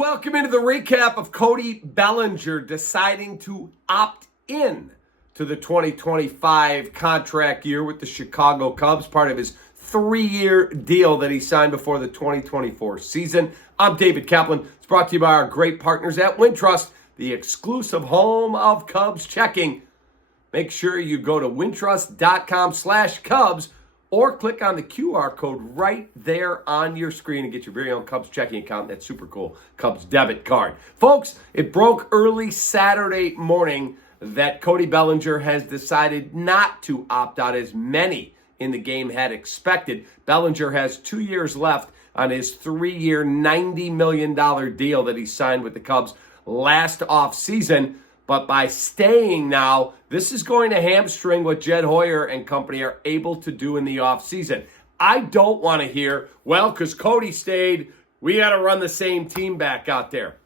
Welcome into the recap of Cody Bellinger deciding to opt in to the 2025 contract year with the Chicago Cubs, part of his 3-year deal that he signed before the 2024 season. I'm David Kaplan. It's brought to you by our great partners at Wintrust, the exclusive home of Cubs checking. Make sure you go to wintrust.com/Cubs or click on the QR code right there on your screen and get your very own Cubs checking account. That's super cool. Cubs debit card. Folks, it broke early Saturday morning that Cody Bellinger has decided not to opt out, as many in the game had expected. Bellinger has 2 years left on his 3-year, $90 million deal that he signed with the Cubs last offseason. But by staying now, this is going to hamstring what Jed Hoyer and company are able to do in the offseason. I don't want to hear, well, because Cody stayed, we got to run the same team back out there.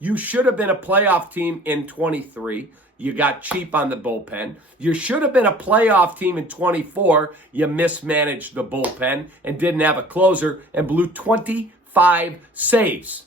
You should have been a playoff team in 23. You got cheap on the bullpen. You should have been a playoff team in 24. You mismanaged the bullpen and didn't have a closer and blew 25 saves.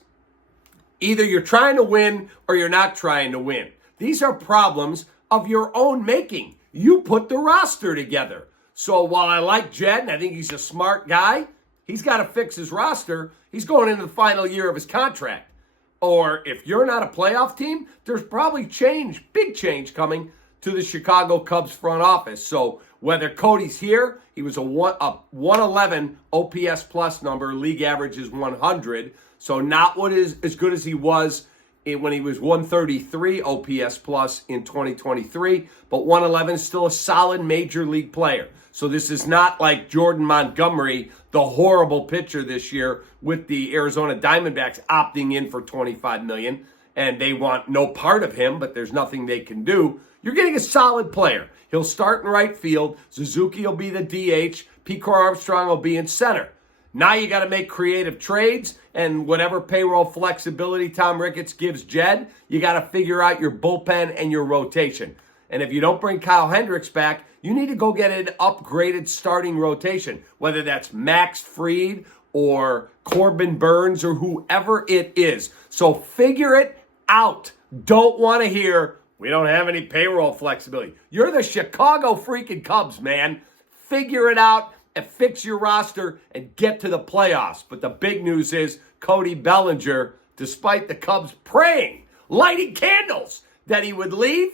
Either you're trying to win or you're not trying to win. These are problems of your own making. You put the roster together. So while I like Jed and I think he's a smart guy, he's got to fix his roster. He's going into the final year of his contract. Or if you're not a playoff team, there's probably change, big change coming to the Chicago Cubs front office. So whether Cody's here, he was a 111 OPS plus number. League average is 100. So not what is as good as he was when he was 133 OPS plus in 2023, but 111 is still a solid major league player. So this is not like Jordan Montgomery, the horrible pitcher this year with the Arizona Diamondbacks opting in for $25 million, and they want no part of him, but there's nothing they can do. You're getting a solid player. He'll start in right field. Suzuki will be the DH. Pete Armstrong will be in center. Now you got to make creative trades, and whatever payroll flexibility Tom Ricketts gives Jed, you got to figure out your bullpen and your rotation. And if you don't bring Kyle Hendricks back, you need to go get an upgraded starting rotation, whether that's Max Fried or Corbin Burns or whoever it is. So figure it out. Don't want to hear, we don't have any payroll flexibility. You're the Chicago freaking Cubs, man. Figure it out and fix your roster and get to the playoffs. But the big news is Cody Bellinger, despite the Cubs praying, lighting candles that he would leave,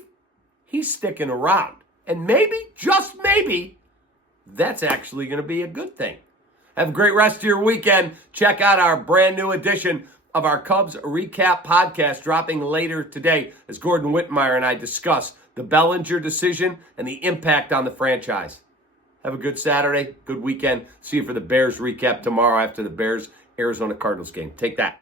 he's sticking around. And maybe, just maybe, that's actually going to be a good thing. Have a great rest of your weekend. Check out our brand new edition of our Cubs Recap podcast dropping later today as Gordon Whitmire and I discuss the Bellinger decision and the impact on the franchise. Have a good Saturday, good weekend. See you for the Bears recap tomorrow after the Bears-Arizona Cardinals game. Take that.